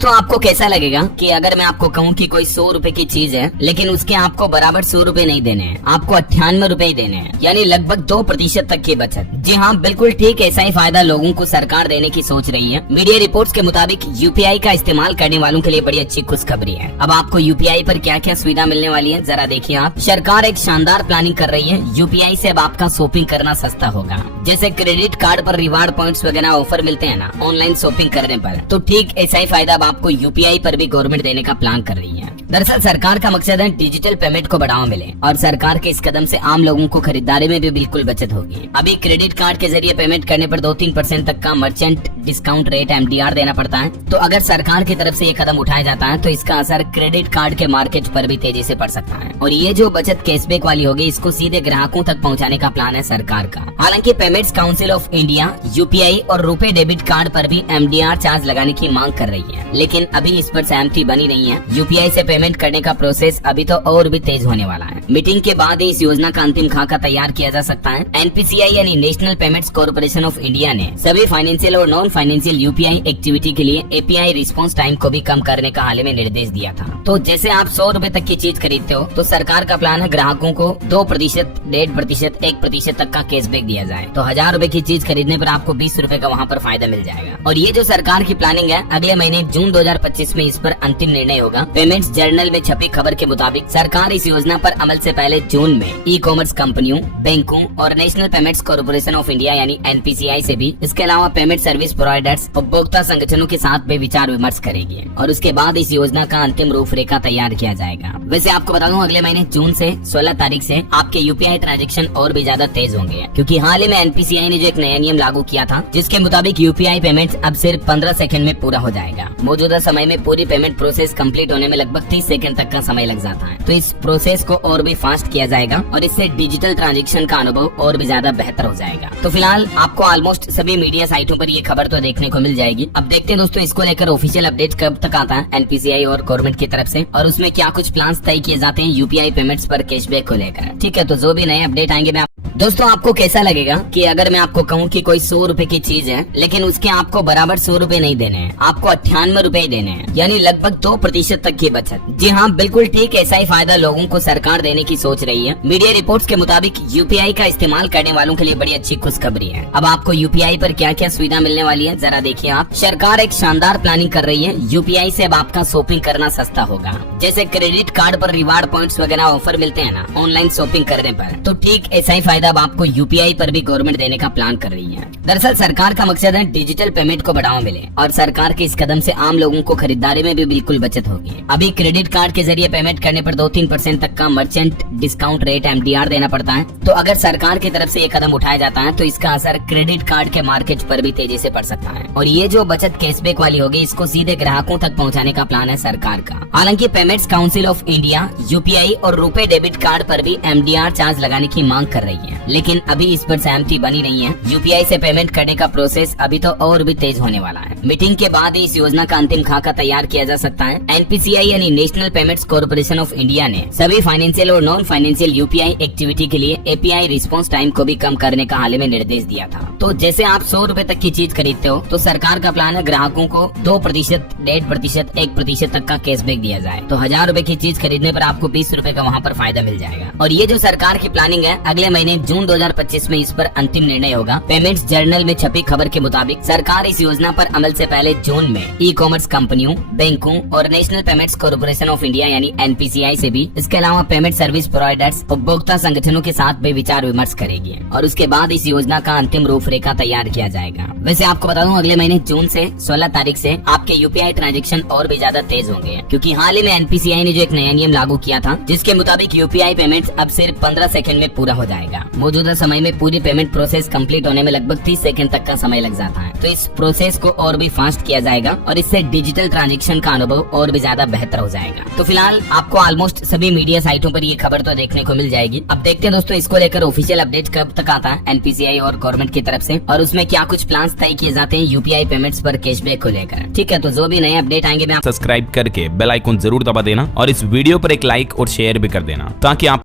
तो आपको कैसा लगेगा कि अगर मैं आपको कहूँ कि कोई 100 रुपए की चीज है लेकिन उसके आपको बराबर 100 रुपए नहीं देने हैं, आपको 98 रुपए ही देने हैं, यानी लगभग 2% तक की बचत। जी हाँ, बिल्कुल ठीक ऐसा ही फायदा लोगों को सरकार देने की सोच रही है। मीडिया रिपोर्ट्स के मुताबिक यूपीआई का इस्तेमाल करने वालों के लिए बड़ी अच्छी खुशखबरी है। अब आपको यूपीआई पर क्या क्या सुविधा मिलने वाली है जरा देखिए आप। सरकार एक शानदार प्लानिंग कर रही है। यूपीआई से अब आपका शॉपिंग करना सस्ता होगा। जैसे क्रेडिट कार्ड पर रिवार्ड पॉइंट्स वगैरह ऑफर मिलते हैं ना ऑनलाइन शॉपिंग करने पर, तो ठीक ऐसा ही फायदा अब आपको यूपीआई पर भी गवर्नमेंट देने का प्लान कर रही है। दरअसल सरकार का मकसद है डिजिटल पेमेंट को बढ़ावा मिले और सरकार के इस कदम से आम लोगों को खरीदारी में भी बिल्कुल बचत होगी। अभी क्रेडिट कार्ड के जरिए पेमेंट करने पर 2-3% तक का मर्चेंट डिस्काउंट रेट MDR देना पड़ता है। तो अगर सरकार की तरफ से ये कदम उठाया जाता है तो इसका असर क्रेडिट कार्ड के मार्केट पर भी तेजी से पड़ सकता है और ये जो बचत कैशबैक वाली होगी इसको सीधे ग्राहकों तक पहुँचाने का प्लान है सरकार का। हालांकि payments council of India UPI और रुपे डेबिट कार्ड पर भी MDR चार्ज लगाने की मांग कर रही है, लेकिन अभी इस पर सहमति बनी नहीं है। यूपीआई से पेमेंट करने का प्रोसेस अभी तो और भी तेज होने वाला है। मीटिंग के बाद ही इस योजना का अंतिम खाका तैयार किया जा सकता है। NPCI यानी national payments corporation of India ने सभी फाइनेंशियल और नॉन फाइनेंशियल यूपीआई एक्टिविटी के लिए API रिस्पॉन्स टाइम को भी कम करने का हाल ही में निर्देश दिया था। तो जैसे आप 100 रुपए तक की चीज खरीदते हो तो सरकार का प्लान है ग्राहकों को 2%, 1.5%, 1% तक का कैशबैक दिया जाए। तो 1000 रुपए की चीज खरीदने पर आपको 20 रुपए का वहाँ पर फायदा मिल जाएगा। और ये जो सरकार की प्लानिंग है अगले महीने जून 2025 में इस पर अंतिम निर्णय होगा। पेमेंट्स जर्नल में छपी खबर के मुताबिक सरकार इस योजना पर अमल से पहले जून में ई-कॉमर्स कंपनियों, बैंकों और national payments corporation of India यानी NPCI से भी, इसके अलावा पेमेंट सर्विस प्रोवाइडर्स, उपभोक्ता संगठनों के साथ भी विचार विमर्श करेगी और उसके बाद इस योजना का अंतिम रूपरेखा तैयार किया जाएगा। वैसे आपको बता दूं अगले महीने जून से 16 तारीख से आपके यूपीआई ट्रांजैक्शन और भी ज्यादा तेज होंगे, क्योंकि हाल ही में NPCI ने जो एक नया नियम लागू किया था जिसके मुताबिक यूपीआई पेमेंट अब सिर्फ 15 सेकंड में पूरा हो जाएगा। मौजूदा समय में पूरी पेमेंट प्रोसेस कंप्लीट होने में लगभग 30 सेकंड तक का समय लग जाता है। तो इस प्रोसेस को और भी फास्ट किया जाएगा और इससे डिजिटल ट्रांजैक्शन का अनुभव और भी ज्यादा बेहतर हो जाएगा। तो फिलहाल आपको ऑलमोस्ट सभी मीडिया साइटों पर ये खबर तो देखने को मिल जाएगी। अब देखते हैं दोस्तों इसको लेकर ऑफिशियल अपडेट कब तक आता है NPCI और गवर्नमेंट की तरफ से और उसमें क्या कुछ प्लान्स तय किए जाते हैं यूपीआई पेमेंट्स पर कैशबैक को लेकर। ठीक है, तो जो भी नए अपडेट आएंगे मैं दोस्तों आपको कैसा लगेगा कि अगर मैं आपको कहूँ कि कोई 100 रुपए की चीज है लेकिन उसके आपको बराबर 100 रुपए नहीं देने हैं, आपको 98 रुपए ही देने हैं, यानी लगभग 2% तक की बचत। जी हाँ, बिल्कुल ठीक ऐसा ही फायदा लोगों को सरकार देने की सोच रही है। मीडिया रिपोर्ट्स के मुताबिक यूपीआई का इस्तेमाल करने वालों के लिए बड़ी अच्छी खुशखबरी है। अब आपको यूपीआई पर क्या क्या सुविधा मिलने वाली है जरा देखिए आप। सरकार एक शानदार प्लानिंग कर रही है। यूपीआई से अब आपका शॉपिंग करना सस्ता होगा। जैसे क्रेडिट कार्ड पर रिवार्ड पॉइंट्स वगैरह ऑफर मिलते हैं ना ऑनलाइन शॉपिंग करने पर, तो ठीक ऐसा ही फायदा अब आपको यूपीआई पर भी गवर्नमेंट देने का प्लान कर रही है। दरअसल सरकार का मकसद है डिजिटल पेमेंट को बढ़ावा मिले और सरकार के इस कदम से आम लोगों को खरीदारी में भी बिल्कुल बचत होगी। अभी क्रेडिट कार्ड के जरिए पेमेंट करने पर 2-3% तक का मर्चेंट डिस्काउंट रेट MDR देना पड़ता है। तो अगर सरकार की तरफ से ये कदम उठाया जाता है तो इसका असर क्रेडिट कार्ड के मार्केट पर भी तेजी से पड़ सकता है और ये जो बचत कैशबैक वाली होगी इसको सीधे ग्राहकों तक पहुँचाने का प्लान है सरकार का। हालांकि payments council of India UPI और रुपे डेबिट कार्ड पर भी MDR चार्ज लगाने की मांग कर रही है, लेकिन अभी इस पर सहमति बनी नहीं है। यूपीआई से पेमेंट करने का प्रोसेस अभी तो और भी तेज होने वाला है। मीटिंग के बाद ही इस योजना का अंतिम खाका तैयार किया जा सकता है। NPCI यानी national payments corporation of India ने सभी फाइनेंशियल और नॉन फाइनेंशियल यूपीआई एक्टिविटी के लिए API रिस्पॉन्स टाइम को भी कम करने का हाल ही में निर्देश दिया था। तो जैसे आप 100 रुपए तक की चीज खरीदते हो तो सरकार का प्लान है ग्राहकों को 2%, 1.5%, 1% तक का कैशबैक दिया जाए। तो 1000 रुपए की चीज खरीदने पर आपको 20 रुपए का वहाँ पर फायदा मिल जाएगा। और ये जो सरकार की प्लानिंग है अगले महीने जून 2025 में इस पर अंतिम निर्णय होगा। पेमेंट्स जर्नल में छपी खबर के मुताबिक सरकार इस योजना पर अमल से पहले जून में ई-कॉमर्स कंपनियों, बैंकों और national payments corporation of India यानी NPCI से भी, इसके अलावा पेमेंट सर्विस प्रोवाइडर्स, उपभोक्ता संगठनों के साथ भी विचार विमर्श करेगी और उसके बाद इस योजना का अंतिम रूपरेखा तैयार किया जाएगा। वैसे आपको बता दूं अगले महीने जून से 16 तारीख से आपके यूपीआई ट्रांजैक्शन और भी ज्यादा तेज होंगे, क्योंकि हाल ही में NPCI ने जो एक नया नियम लागू किया था जिसके मुताबिक यूपीआई पेमेंट अब सिर्फ 15 सेकंड में पूरा हो जाएगा। मौजूदा समय में पूरी पेमेंट प्रोसेस कंप्लीट होने में लगभग 30 सेकंड तक का समय लग जाता है। तो इस प्रोसेस को और भी फास्ट किया जाएगा और इससे डिजिटल ट्रांजैक्शन का अनुभव और भी ज्यादा बेहतर हो जाएगा। तो फिलहाल आपको ऑलमोस्ट सभी मीडिया साइटों पर ये खबर तो देखने को मिल जाएगी। अब देखते हैं दोस्तों इसको लेकर ऑफिशियल अपडेट कब तक आता है NPCI और गवर्नमेंट की तरफ से और उसमें क्या कुछ प्लान्स तय किए जाते हैं यूपीआई पेमेंट्स पर कैशबैक को लेकर। ठीक है, तो जो भी नए अपडेट आएंगे मैं सब्सक्राइब करके बेल आइकन जरूर दबा देना और इस वीडियो पर एक लाइक और शेयर भी कर देना ताकि आप